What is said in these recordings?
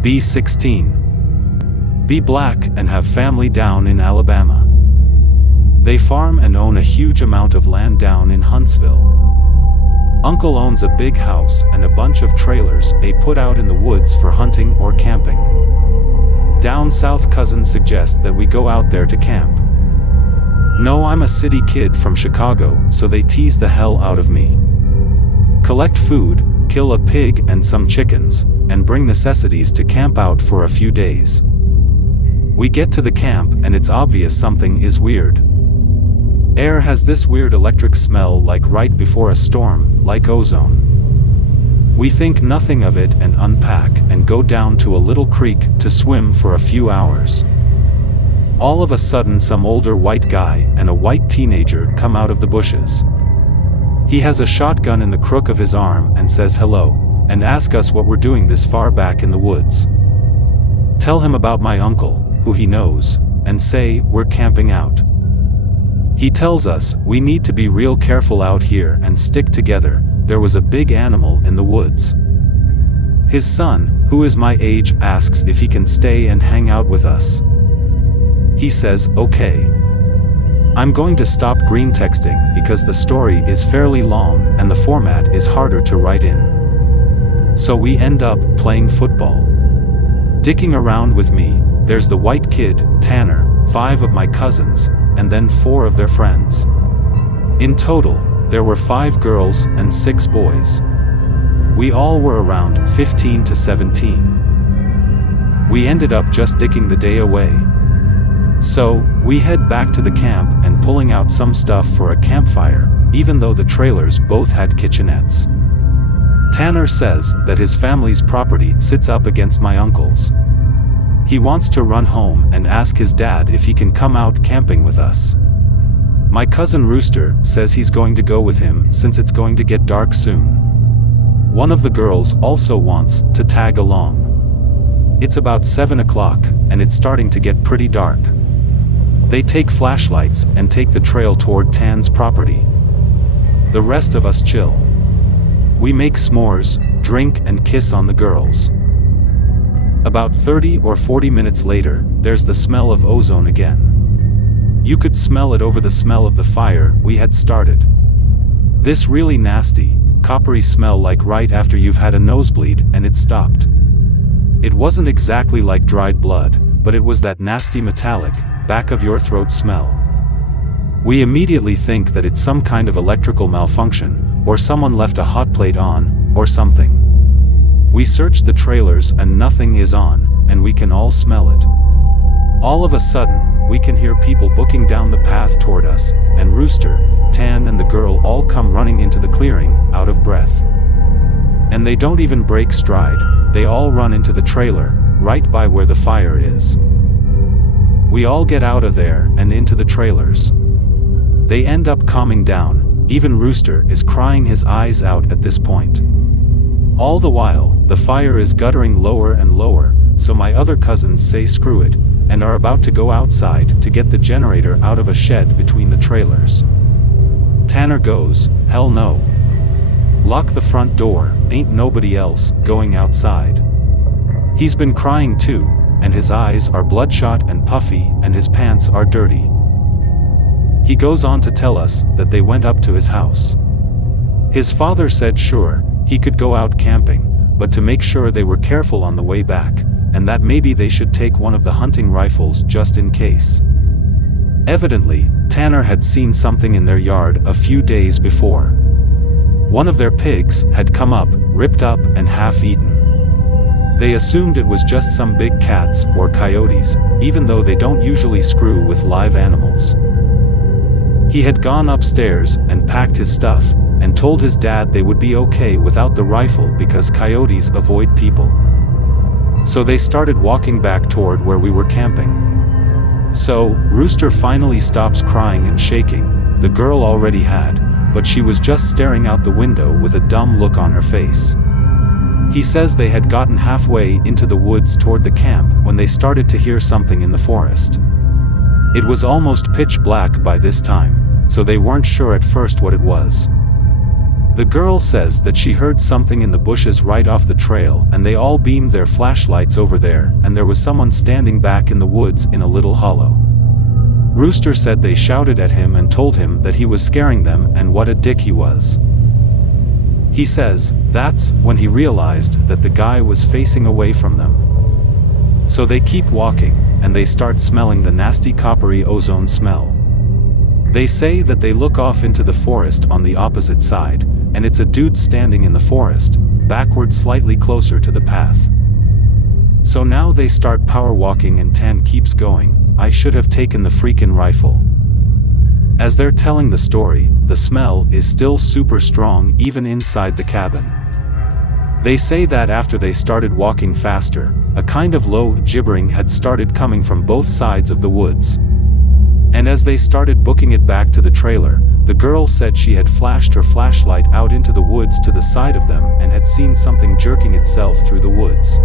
Be 16. Be black and have family down in Alabama. They farm and own a huge amount of land down in Huntsville. Uncle owns a big house and a bunch of trailers they put out in the woods for hunting or camping. Down south, cousins suggest that we go out there to camp. No, I'm a city kid from Chicago, so they tease the hell out of me. Collect food, kill a pig and some chickens, and bring necessities to camp out for a few days. We get to the camp and it's obvious something is weird. Air has this weird electric smell like right before a storm, like ozone. We think nothing of it and unpack and go down to a little creek to swim for a few hours. All of a sudden some older white guy and a white teenager come out of the bushes. He has a shotgun in the crook of his arm and says hello, and asks us what we're doing this far back in the woods. Tell him about my uncle, who he knows, and say we're camping out. He tells us we need to be real careful out here and stick together. There was a big animal in the woods. His son, who is my age, asks if he can stay and hang out with us. He says, okay. I'm going to stop green texting because the story is fairly long and the format is harder to write in. So we end up playing football. Dicking around with me, there's the white kid, Tanner, 5 of my cousins, and then 4 of their friends. In total, there were 5 girls and 6 boys. We all were around 15 to 17. We ended up just dicking the day away. So, we head back to the camp and pulling out some stuff for a campfire, even though the trailers both had kitchenettes. Tanner says that his family's property sits up against my uncle's. He wants to run home and ask his dad if he can come out camping with us. My cousin Rooster says he's going to go with him since it's going to get dark soon. One of the girls also wants to tag along. It's about 7 o'clock and it's starting to get pretty dark. They take flashlights and take the trail toward Tan's property. The rest of us chill. We make s'mores, drink and kiss on the girls. About 30 or 40 minutes later, there's the smell of ozone again. You could smell it over the smell of the fire we had started. This really nasty, coppery smell like right after you've had a nosebleed and it stopped. It wasn't exactly like dried blood, but it was that nasty metallic, back of your throat smell. We immediately think that it's some kind of electrical malfunction, or someone left a hot plate on, or something. We search the trailers and nothing is on, and we can all smell it. All of a sudden, we can hear people booking down the path toward us, and Rooster, Tan and the girl all come running into the clearing, out of breath. And they don't even break stride, they all run into the trailer, right by where the fire is. We all get out of there and into the trailers. They end up calming down, even Rooster is crying his eyes out at this point. All the while, the fire is guttering lower and lower, so my other cousins say screw it, and are about to go outside to get the generator out of a shed between the trailers. Tanner goes, hell no. Lock the front door, ain't nobody else going outside. He's been crying too, and his eyes are bloodshot and puffy and his pants are dirty. He goes on to tell us that they went up to his house. His father said sure, he could go out camping, but to make sure they were careful on the way back, and that maybe they should take one of the hunting rifles just in case. Evidently, Tanner had seen something in their yard a few days before. One of their pigs had come up, ripped up and half eaten. They assumed it was just some big cats or coyotes, even though they don't usually screw with live animals. He had gone upstairs and packed his stuff, and told his dad they would be okay without the rifle because coyotes avoid people. So they started walking back toward where we were camping. So, Rooster finally stops crying and shaking, the girl already had, but she was just staring out the window with a dumb look on her face. He says they had gotten halfway into the woods toward the camp when they started to hear something in the forest. It was almost pitch black by this time, so they weren't sure at first what it was. The girl says that she heard something in the bushes right off the trail, and they all beamed their flashlights over there, and there was someone standing back in the woods in a little hollow. Rooster said they shouted at him and told him that he was scaring them and what a dick he was. He says that's when he realized that the guy was facing away from them. So they keep walking, and they start smelling the nasty coppery ozone smell. They say that they look off into the forest on the opposite side, and it's a dude standing in the forest, backward slightly closer to the path. So now they start power walking and Tan keeps going. I should have taken the freaking rifle. As they're telling the story, the smell is still super strong even inside the cabin. They say that after they started walking faster, a kind of low gibbering had started coming from both sides of the woods. And as they started booking it back to the trailer, the girl said she had flashed her flashlight out into the woods to the side of them and had seen something jerking itself through the woods.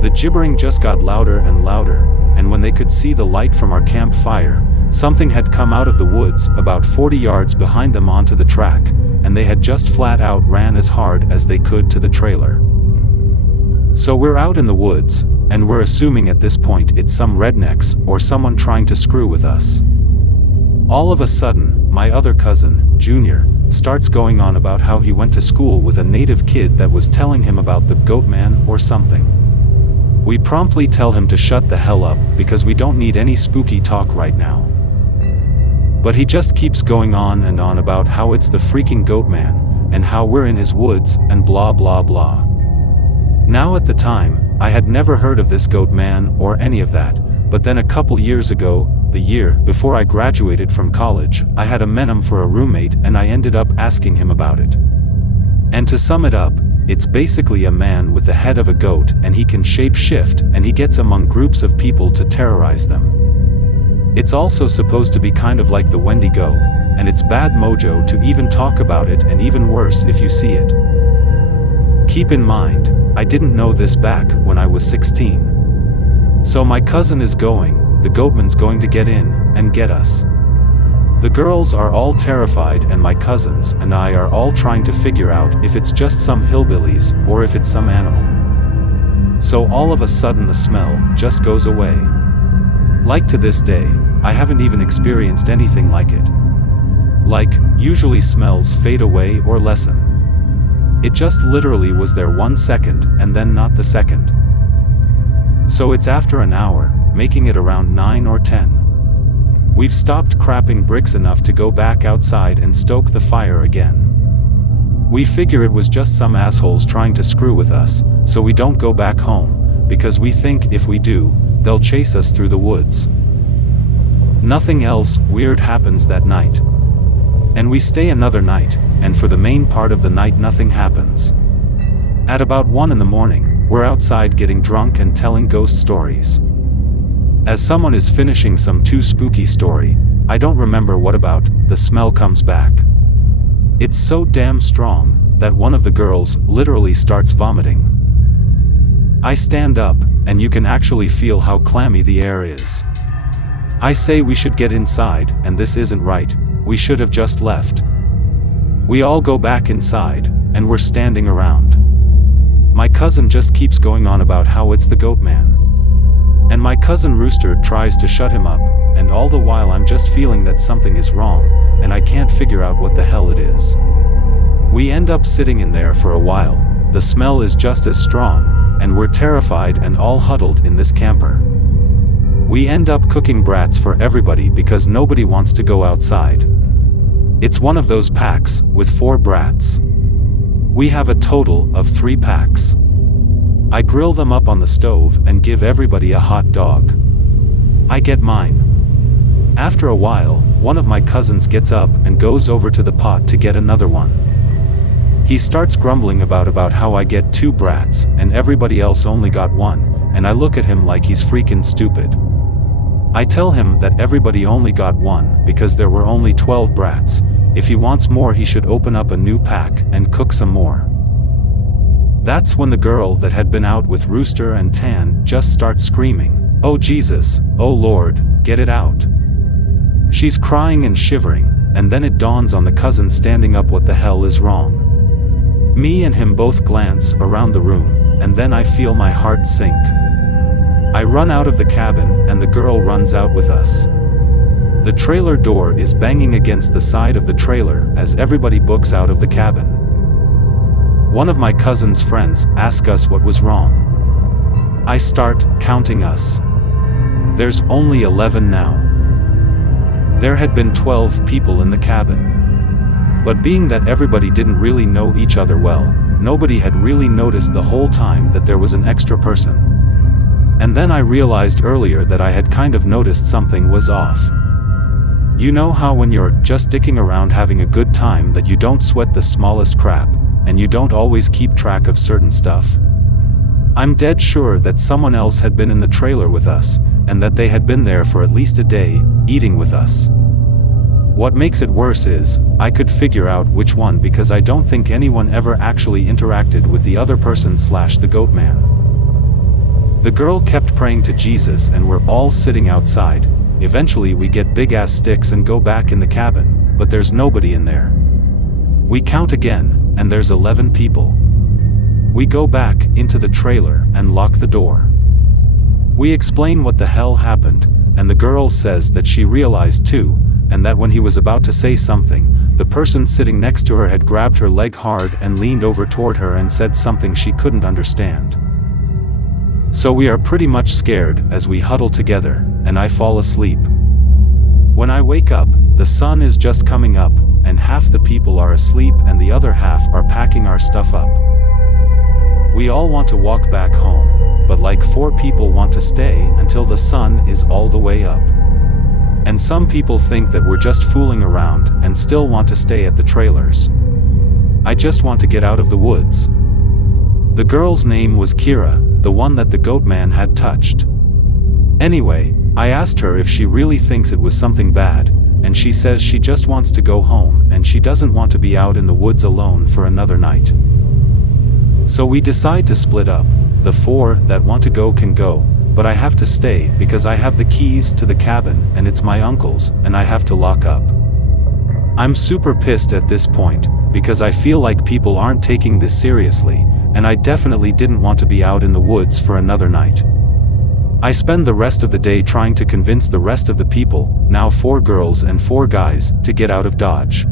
The gibbering just got louder and louder, and when they could see the light from our campfire, something had come out of the woods about 40 yards behind them onto the track, and they had just flat out ran as hard as they could to the trailer. So we're out in the woods, and we're assuming at this point it's some rednecks or someone trying to screw with us. All of a sudden, my other cousin, Junior, starts going on about how he went to school with a native kid that was telling him about the Goatman or something. We promptly tell him to shut the hell up because we don't need any spooky talk right now. But he just keeps going on and on about how it's the freaking Goatman, and how we're in his woods, and blah blah blah. Now at the time, I had never heard of this Goatman or any of that, but then a couple years ago, the year before I graduated from college, I had a Menem for a roommate and I ended up asking him about it. And to sum it up, it's basically a man with the head of a goat, and he can shape shift, and he gets among groups of people to terrorize them. It's also supposed to be kind of like the Wendigo, and it's bad mojo to even talk about it, and even worse if you see it. Keep in mind, I didn't know this back when I was 16. So my cousin is going, the Goatman's going to get in and get us. The girls are all terrified, and my cousins and I are all trying to figure out if it's just some hillbillies or if it's some animal. So all of a sudden the smell just goes away. Like to this day, I haven't even experienced anything like it. Like, usually smells fade away or lessen. It just literally was there 1 second and then not the second. So it's after an hour, making it around 9 or 10. We've stopped crapping bricks enough to go back outside and stoke the fire again. We figure it was just some assholes trying to screw with us, so we don't go back home, because we think if we do, they'll chase us through the woods. Nothing else weird happens that night. And we stay another night, and for the main part of the night nothing happens. At about 1 in the morning, we're outside getting drunk and telling ghost stories. As someone is finishing some too spooky story, I don't remember what about, the smell comes back. It's so damn strong, that one of the girls literally starts vomiting. I stand up, and you can actually feel how clammy the air is. I say we should get inside, and this isn't right, we should have just left. We all go back inside, and we're standing around. My cousin just keeps going on about how it's the Goatman. And my cousin Rooster tries to shut him up, and all the while I'm just feeling that something is wrong, and I can't figure out what the hell it is. We end up sitting in there for a while, the smell is just as strong, and we're terrified and all huddled in this camper. We end up cooking brats for everybody because nobody wants to go outside. It's one of those packs, with 4 brats. We have a total of 3 packs. I grill them up on the stove and give everybody a hot dog. I get mine. After a while, one of my cousins gets up and goes over to the pot to get another one. He starts grumbling about how I get 2 brats and everybody else only got 1, and I look at him like he's freaking stupid. I tell him that everybody only got 1 because there were only 12 brats. If he wants more he should open up a new pack and cook some more. That's when the girl that had been out with Rooster and Tan just starts screaming, "Oh Jesus, oh Lord, get it out." She's crying and shivering, and then it dawns on the cousin standing up what the hell is wrong. Me and him both glance around the room, and then I feel my heart sink. I run out of the cabin, and the girl runs out with us. The trailer door is banging against the side of the trailer as everybody books out of the cabin. One of my cousin's friends asks us what was wrong. I start counting us. There's only 11 now. There had been 12 people in the cabin. But being that everybody didn't really know each other well, nobody had really noticed the whole time that there was an extra person. And then I realized earlier that I had kind of noticed something was off. You know how when you're just dicking around having a good time that you don't sweat the smallest crap, and you don't always keep track of certain stuff? I'm dead sure that someone else had been in the trailer with us, and that they had been there for at least a day, eating with us. What makes it worse is, I could figure out which one because I don't think anyone ever actually interacted with the other person / the Goatman. The girl kept praying to Jesus and we're all sitting outside. Eventually we get big-ass sticks and go back in the cabin, but there's nobody in there. We count again, and there's 11 people. We go back into the trailer and lock the door. We explain what the hell happened, and the girl says that she realized too, and that when he was about to say something, the person sitting next to her had grabbed her leg hard and leaned over toward her and said something she couldn't understand. So we are pretty much scared as we huddle together, and I fall asleep. When I wake up, the sun is just coming up, and half the people are asleep and the other half are packing our stuff up. We all want to walk back home, but like 4 people want to stay until the sun is all the way up. And some people think that we're just fooling around and still want to stay at the trailers. I just want to get out of the woods. The girl's name was Kira, the one that the Goatman had touched. Anyway, I asked her if she really thinks it was something bad, and she says she just wants to go home and she doesn't want to be out in the woods alone for another night. So we decide to split up. The 4 that want to go can go, but I have to stay because I have the keys to the cabin and it's my uncle's and I have to lock up. I'm super pissed at this point, because I feel like people aren't taking this seriously, and I definitely didn't want to be out in the woods for another night. I spend the rest of the day trying to convince the rest of the people, now 4 girls and 4 guys, to get out of Dodge.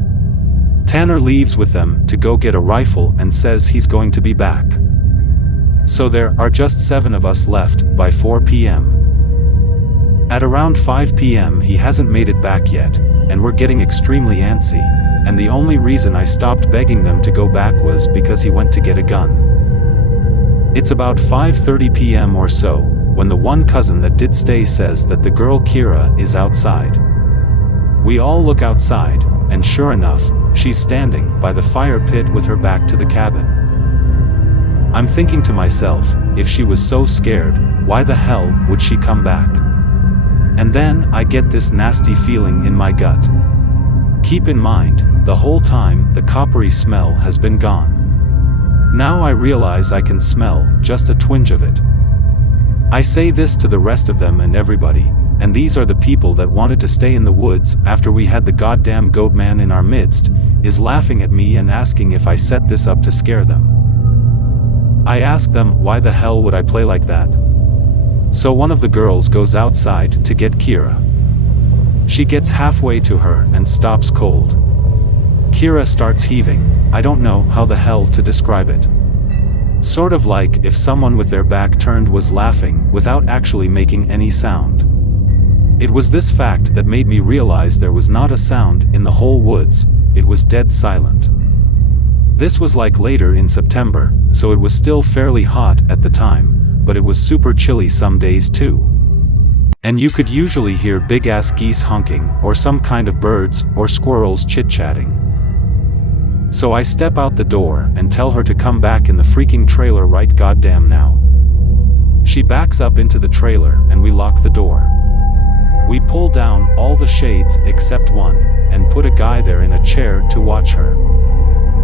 Tanner leaves with them to go get a rifle and says he's going to be back. So there are just 7 of us left by 4 p.m. At around 5 p.m. he hasn't made it back yet, and we're getting extremely antsy, and the only reason I stopped begging them to go back was because he went to get a gun. It's about 5:30 p.m. or so, when the one cousin that did stay says that the girl Kira is outside. We all look outside, and sure enough, she's standing by the fire pit with her back to the cabin. I'm thinking to myself, if she was so scared, why the hell would she come back? And then I get this nasty feeling in my gut. Keep in mind, the whole time the coppery smell has been gone. Now I realize I can smell just a twinge of it. I say this to the rest of them and everybody, and these are the people that wanted to stay in the woods after we had the goddamn Goatman in our midst, is laughing at me and asking if I set this up to scare them. I ask them why the hell would I play like that? So one of the girls goes outside to get Kira. She gets halfway to her and stops cold. Kira starts heaving. I don't know how the hell to describe it. Sort of like if someone with their back turned was laughing without actually making any sound. It was this fact that made me realize there was not a sound in the whole woods, it was dead silent. This was like later in September, so it was still fairly hot at the time, but it was super chilly some days too. And you could usually hear big-ass geese honking, or some kind of birds or squirrels chit-chatting. So I step out the door and tell her to come back in the freaking trailer right goddamn now. She backs up into the trailer and we lock the door. We pull down all the shades except one, and put a guy there in a chair to watch her.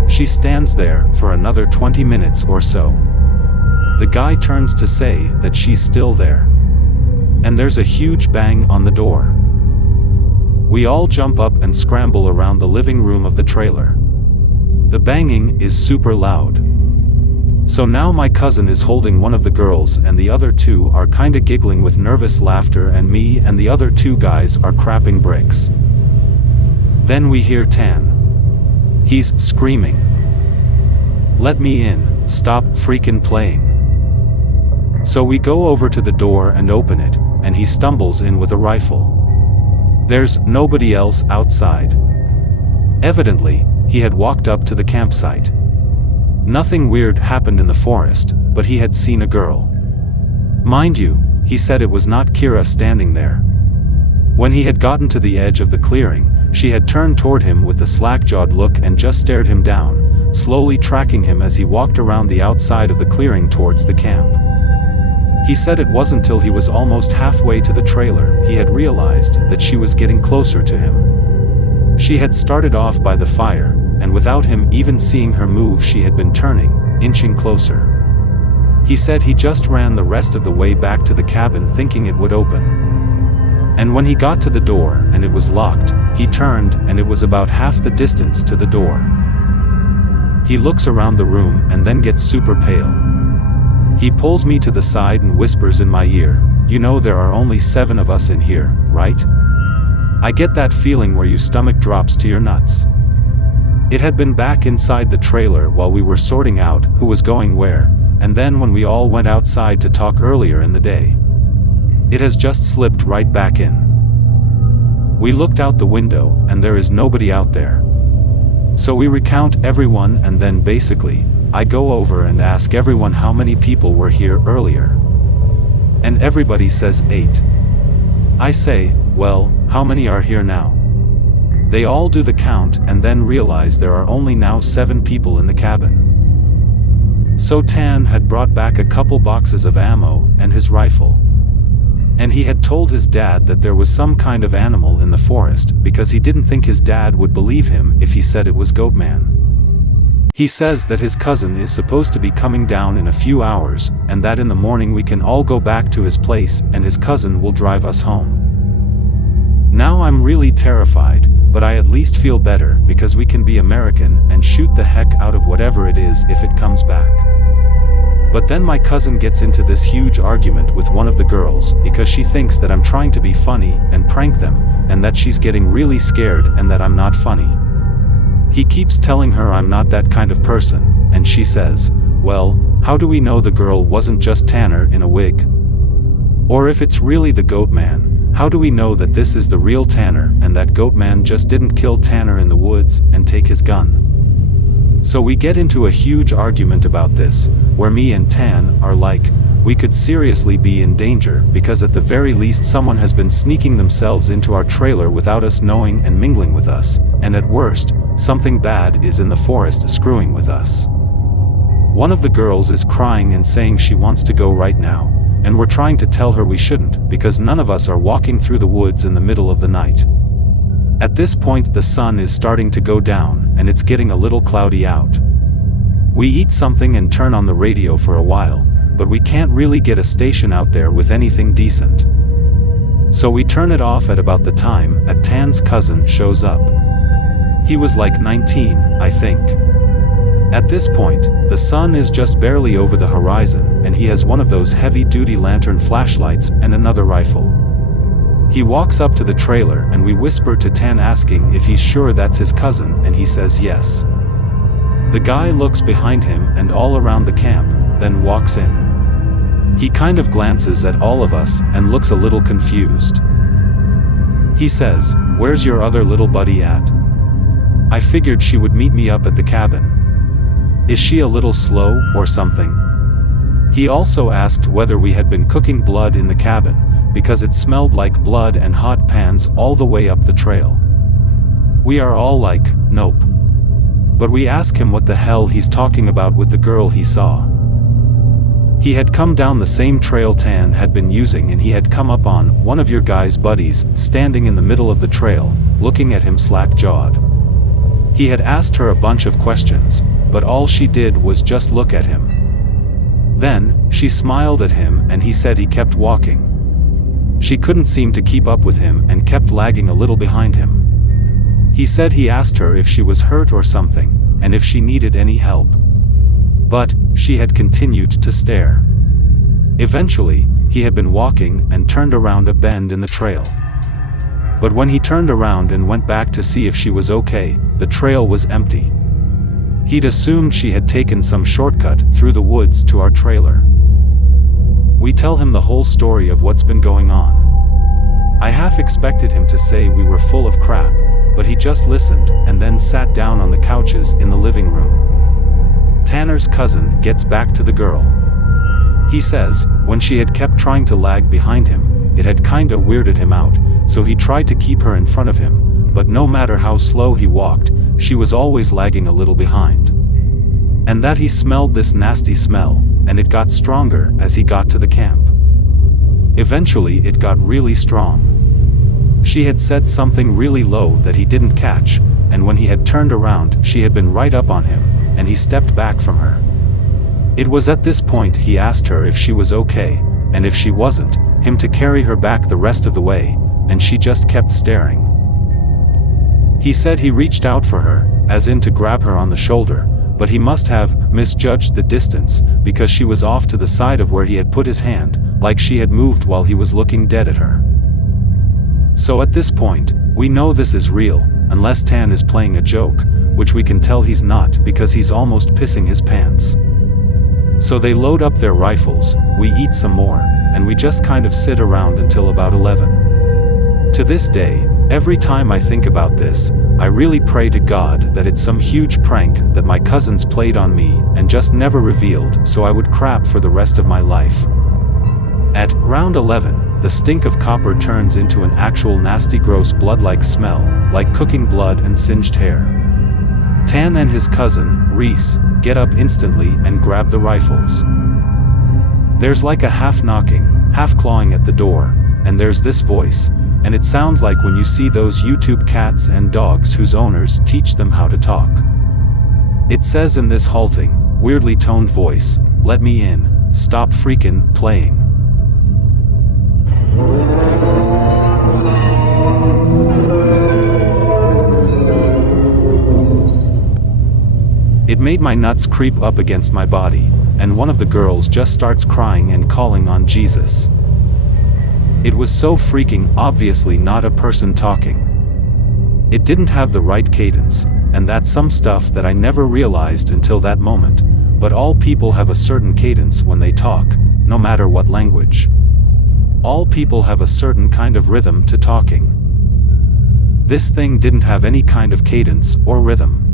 She stands there for another 20 minutes or so. The guy turns to say that she's still there. And there's a huge bang on the door. We all jump up and scramble around the living room of the trailer. The banging is super loud. So now my cousin is holding one of the girls and the other two are kinda giggling with nervous laughter, and me and the other two guys are crapping bricks. Then we hear Tan. He's screaming, "Let me in, stop freaking playing." So we go over to the door and open it, and he stumbles in with a rifle. There's nobody else outside. Evidently, he had walked up to the campsite. Nothing weird happened in the forest, but he had seen a girl. Mind you, he said it was not Kira standing there. When he had gotten to the edge of the clearing, she had turned toward him with a slack-jawed look and just stared him down, slowly tracking him as he walked around the outside of the clearing towards the camp. He said it wasn't till he was almost halfway to the trailer he had realized that she was getting closer to him. She had started off by the fire, and without him even seeing her move she had been turning, inching closer. He said he just ran the rest of the way back to the cabin thinking it would open. And when he got to the door and it was locked, he turned and it was about half the distance to the door. He looks around the room and then gets super pale. He pulls me to the side and whispers in my ear, "You know there are only 7 of us in here, right?" I get that feeling where your stomach drops to your nuts. It had been back inside the trailer while we were sorting out who was going where, and then when we all went outside to talk earlier in the day. It has just slipped right back in. We looked out the window and there is nobody out there. So we recount everyone and then basically, I go over and ask everyone how many people were here earlier. And everybody says 8. I say, well, how many are here now? They all do the count and then realize there are only now 7 people in the cabin. So Tan had brought back a couple boxes of ammo and his rifle. And he had told his dad that there was some kind of animal in the forest because he didn't think his dad would believe him if he said it was Goatman. He says that his cousin is supposed to be coming down in a few hours, and that in the morning we can all go back to his place and his cousin will drive us home. Now I'm really terrified, but I at least feel better because we can be American and shoot the heck out of whatever it is if it comes back. But then my cousin gets into this huge argument with one of the girls because she thinks that I'm trying to be funny and prank them, and that she's getting really scared and that I'm not funny. He keeps telling her I'm not that kind of person, and she says, well, how do we know the girl wasn't just Tanner in a wig? Or if it's really the Goatman, how do we know that this is the real Tanner and that Goatman just didn't kill Tanner in the woods and take his gun? So we get into a huge argument about this, where me and Tan are like, we could seriously be in danger because at the very least someone has been sneaking themselves into our trailer without us knowing and mingling with us, and at worst, something bad is in the forest screwing with us. One of the girls is crying and saying she wants to go right now, and we're trying to tell her we shouldn't because none of us are walking through the woods in the middle of the night. At this point the sun is starting to go down and it's getting a little cloudy out. We eat something and turn on the radio for a while, but we can't really get a station out there with anything decent. So we turn it off at about the time that Tan's cousin shows up. He was like 19, I think. At this point, the sun is just barely over the horizon and he has one of those heavy-duty lantern flashlights and another rifle. He walks up to the trailer and we whisper to Tan asking if he's sure that's his cousin, and he says yes. The guy looks behind him and all around the camp, then walks in. He kind of glances at all of us and looks a little confused. He says, "Where's your other little buddy at? I figured she would meet me up at the cabin. Is she a little slow or something?" He also asked whether we had been cooking blood in the cabin, because it smelled like blood and hot pans all the way up the trail. We are all like, nope. But we ask him what the hell he's talking about with the girl he saw. He had come down the same trail Tan had been using and he had come up on one of your guy's buddies, standing in the middle of the trail, looking at him slack-jawed. He had asked her a bunch of questions, but all she did was just look at him. Then, she smiled at him and he said he kept walking. She couldn't seem to keep up with him and kept lagging a little behind him. He said he asked her if she was hurt or something, and if she needed any help. But she had continued to stare. Eventually, he had been walking and turned around a bend in the trail. But when he turned around and went back to see if she was okay, the trail was empty. He'd assumed she had taken some shortcut through the woods to our trailer. We tell him the whole story of what's been going on. I half expected him to say we were full of crap, but he just listened and then sat down on the couches in the living room. Tanner's cousin gets back to the girl. He says, when she had kept trying to lag behind him, it had kinda weirded him out, so he tried to keep her in front of him, but no matter how slow he walked, she was always lagging a little behind. And that he smelled this nasty smell, and it got stronger as he got to the camp. Eventually it got really strong. She had said something really low that he didn't catch, and when he had turned around she had been right up on him, and he stepped back from her. It was at this point he asked her if she was okay, and if she wasn't, him to carry her back the rest of the way, and she just kept staring. He said he reached out for her, as in to grab her on the shoulder, but he must have misjudged the distance, because she was off to the side of where he had put his hand, like she had moved while he was looking dead at her. So at this point, we know this is real, unless Tan is playing a joke, which we can tell he's not because he's almost pissing his pants. So they load up their rifles, we eat some more, and we just kind of sit around until about 11. To this day, every time I think about this, I really pray to God that it's some huge prank that my cousins played on me and just never revealed, so I would crap for the rest of my life. At round 11, the stink of copper turns into an actual nasty gross blood-like smell, like cooking blood and singed hair. Tan and his cousin, Reese, get up instantly and grab the rifles. There's like a half knocking, half clawing at the door, and there's this voice, and it sounds like when you see those YouTube cats and dogs whose owners teach them how to talk. It says in this halting, weirdly toned voice, "Let me in, stop freaking playing." It made my nuts creep up against my body, and one of the girls just starts crying and calling on Jesus. It was so freaking obviously not a person talking. It didn't have the right cadence, and that's some stuff that I never realized until that moment, but all people have a certain cadence when they talk, no matter what language. All people have a certain kind of rhythm to talking. This thing didn't have any kind of cadence or rhythm.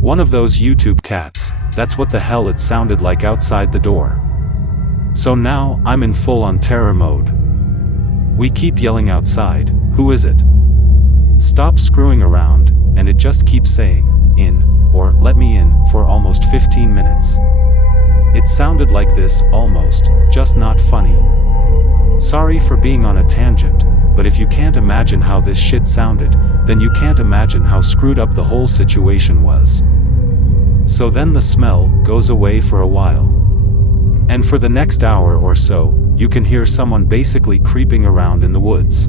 One of those YouTube cats, that's what the hell it sounded like outside the door. So now, I'm in full-on terror mode. We keep yelling outside, "Who is it? Stop screwing around," and it just keeps saying, "In," or "Let me in," for almost 15 minutes. It sounded like this, almost, just not funny. Sorry for being on a tangent, but if you can't imagine how this shit sounded, then you can't imagine how screwed up the whole situation was. So then the smell goes away for a while. And for the next hour or so, you can hear someone basically creeping around in the woods.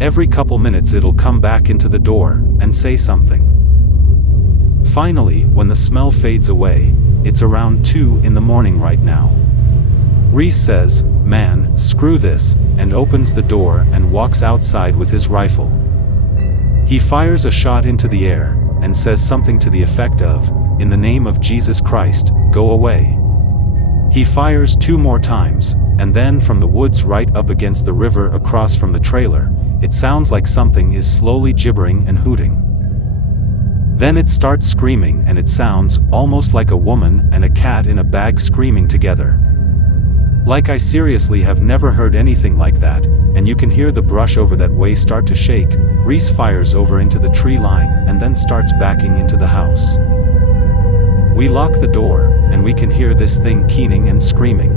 Every couple minutes it'll come back into the door and say something. Finally, when the smell fades away, it's around 2 in the morning right now. Reese says, "Man, screw this," and opens the door and walks outside with his rifle. He fires a shot into the air, and says something to the effect of, "In the name of Jesus Christ, go away." He fires 2 more times, and then from the woods right up against the river across from the trailer, it sounds like something is slowly gibbering and hooting. Then it starts screaming, and it sounds almost like a woman and a cat in a bag screaming together. Like, I seriously have never heard anything like that, and you can hear the brush over that way start to shake. Reese fires over into the tree line and then starts backing into the house. We lock the door, and we can hear this thing keening and screaming.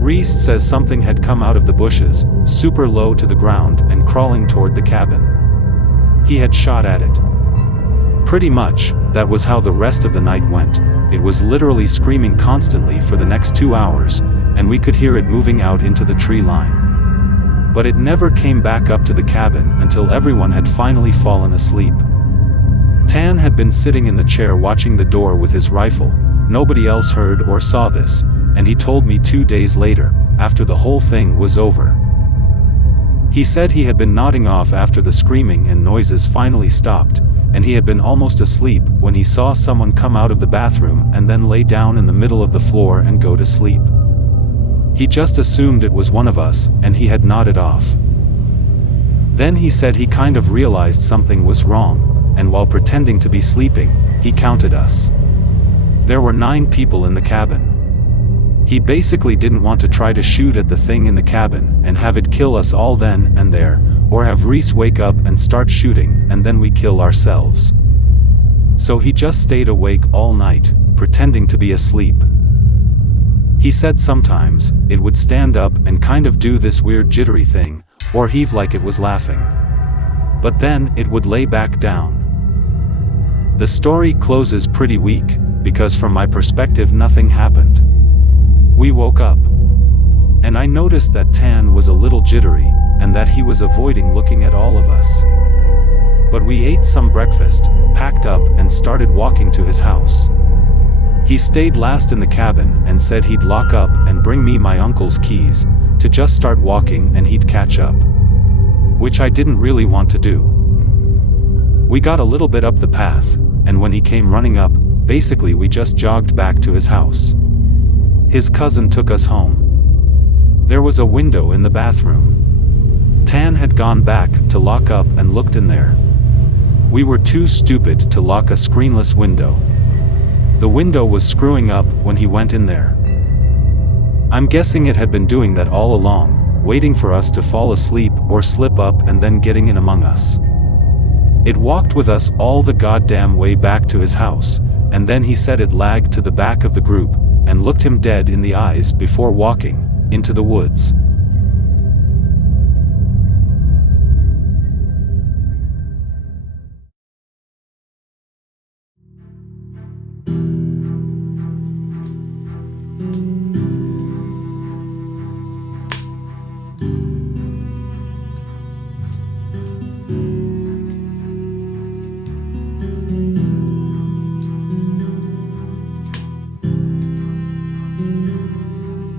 Reese says something had come out of the bushes, super low to the ground and crawling toward the cabin. He had shot at it. Pretty much, that was how the rest of the night went. It was literally screaming constantly for the next 2 hours, and we could hear it moving out into the tree line. But it never came back up to the cabin until everyone had finally fallen asleep. Tan had been sitting in the chair watching the door with his rifle. Nobody else heard or saw this, and he told me 2 days later, after the whole thing was over. He said he had been nodding off after the screaming and noises finally stopped, and he had been almost asleep when he saw someone come out of the bathroom and then lay down in the middle of the floor and go to sleep. He just assumed it was one of us, and he had nodded off. Then he said he kind of realized something was wrong, and while pretending to be sleeping, he counted us. There were 9 people in the cabin. He basically didn't want to try to shoot at the thing in the cabin and have it kill us all then and there, or have Reese wake up and start shooting and then we kill ourselves. So he just stayed awake all night, pretending to be asleep. He said sometimes, it would stand up and kind of do this weird jittery thing, or heave like it was laughing. But then, it would lay back down. The story closes pretty weak, because from my perspective nothing happened. We woke up. And I noticed that Tan was a little jittery, and that he was avoiding looking at all of us. But we ate some breakfast, packed up and started walking to his house. He stayed last in the cabin and said he'd lock up and bring me my uncle's keys, to just start walking and he'd catch up. Which I didn't really want to do. We got a little bit up the path, and when he came running up, basically we just jogged back to his house. His cousin took us home. There was a window in the bathroom. Tan had gone back to lock up and looked in there. We were too stupid to lock a screenless window. The window was screwing up when he went in there. I'm guessing it had been doing that all along, waiting for us to fall asleep or slip up and then getting in among us. It walked with us all the goddamn way back to his house, and then he said it lagged to the back of the group, and looked him dead in the eyes before walking into the woods.